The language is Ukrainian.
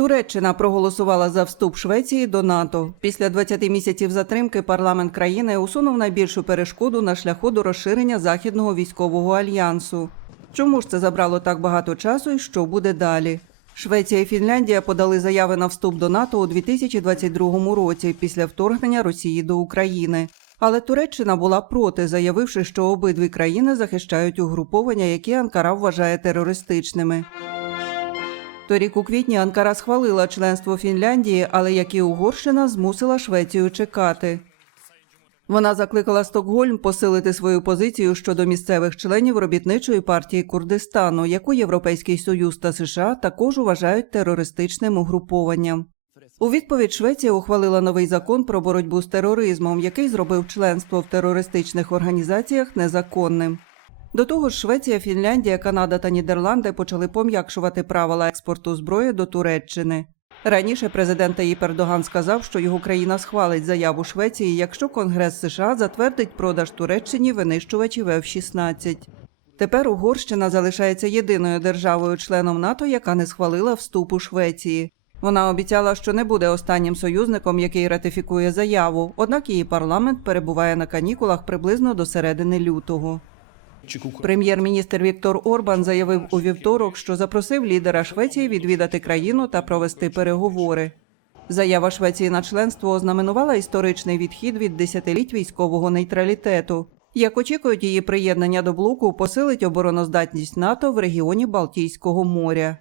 Туреччина проголосувала за вступ Швеції до НАТО. Після 20 місяців затримки парламент країни усунув найбільшу перешкоду на шляху до розширення західного військового альянсу. Чому ж це забрало так багато часу і що буде далі? Швеція і Фінляндія подали заяви на вступ до НАТО у 2022 році після вторгнення Росії до України. Але Туреччина була проти, заявивши, що обидві країни захищають угруповання, які Анкара вважає терористичними. Торік у квітні Анкара схвалила членство Фінляндії, але як і Угорщина змусила Швецію чекати. Вона закликала Стокгольм посилити свою позицію щодо місцевих членів робітничої партії Курдистану, яку Європейський Союз та США також вважають терористичним угрупованням. У відповідь Швеція ухвалила новий закон про боротьбу з тероризмом, який зробив членство в терористичних організаціях незаконним. До того ж, Швеція, Фінляндія, Канада та Нідерланди почали пом'якшувати правила експорту зброї до Туреччини. Раніше президент Таїп Ердоган сказав, що його країна схвалить заяву Швеції, якщо Конгрес США затвердить продаж Туреччині винищувачів F-16. Тепер Угорщина залишається єдиною державою-членом НАТО, яка не схвалила вступу Швеції. Вона обіцяла, що не буде останнім союзником, який ратифікує заяву. Однак її парламент перебуває на канікулах приблизно до середини лютого. Прем'єр-міністр Віктор Орбан заявив у вівторок, що запросив лідера Швеції відвідати країну та провести переговори. Заява Швеції на членство ознаменувала історичний відхід від десятиліть військового нейтралітету. Як очікують, її приєднання до блоку посилить обороноздатність НАТО в регіоні Балтійського моря.